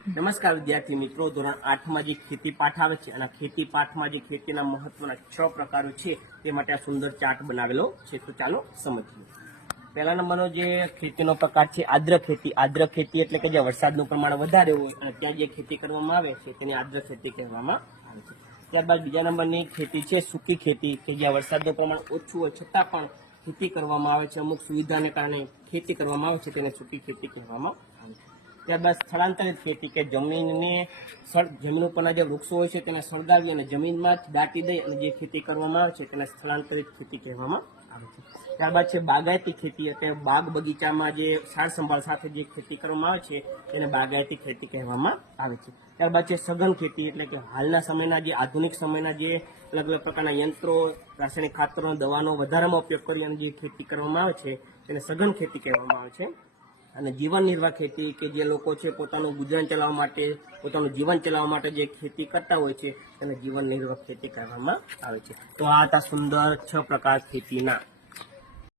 નમસ્કાર વિદ્યાર્થી મિત્રો, ધોરણ આઠમાં જે ખેતી પાઠ આવે છે અને ખેતી પાઠમાં જે ખેતીના મહત્વના છ પ્રકારો છે તે માટે આ સુંદર ચાર્ટ બનાવેલો છે. તો ચાલો સમજીએ. પહેલા નંબરનો જે ખેતીનો પ્રકાર છે, આદ્ર ખેતી. આદ્ર ખેતી એટલે કે જે વરસાદનું પ્રમાણ વધારે હોય અને ત્યાં જે ખેતી કરવામાં આવે છે તેને આદ્ર ખેતી કહેવામાં આવે છે. ત્યારબાદ બીજા નંબરની ખેતી છે, સૂકી ખેતી, કે જ્યાં વરસાદનું પ્રમાણ ઓછું હોય છતાં પણ ખેતી કરવામાં આવે છે. અમુક સુવિધાને કારણે ખેતી કરવામાં આવે છે તેને સૂકી ખેતી કહેવામાં આવે છે. ત્યારબાદ સ્થળાંતરિત ખેતી કે જમીનને જમીન ઉપરના જે વૃક્ષો હોય છે તેને સળગાવી અને જમીનમાં દાટી દઈ અને જે ખેતી કરવામાં આવે છે તેને સ્થળાંતરિત ખેતી કહેવામાં આવે છે. ત્યારબાદ છે બાગાયતી ખેતી એટલે બાગ બગીચામાં જે સાર સંભાળ સાથે જે ખેતી કરવામાં આવે છે તેને બાગાયતી ખેતી કહેવામાં આવે છે. ત્યારબાદ છે સઘન ખેતી એટલે કે હાલના સમયના જે આધુનિક સમયના જે અલગ અલગ પ્રકારના યંત્રો, રાસાયણિક ખાતરો, દવાનો વધારામાં ઉપયોગ કરી અને જે ખેતી કરવામાં આવે છે તેને સઘન ખેતી કહેવામાં આવે છે. અને જીવન નિર્વાહ ખેતી કે જે લોકો છે પોતાનું ગુજરાન ચલાવવા માટે, પોતાનું જીવન ચલાવવા માટે જે ખેતી કરતા હોય છે તેને જીવન નિર્વાહ ખેતી કરવામાં આવે છે. તો આ હતા સુંદર છ પ્રકાર ખેતીના.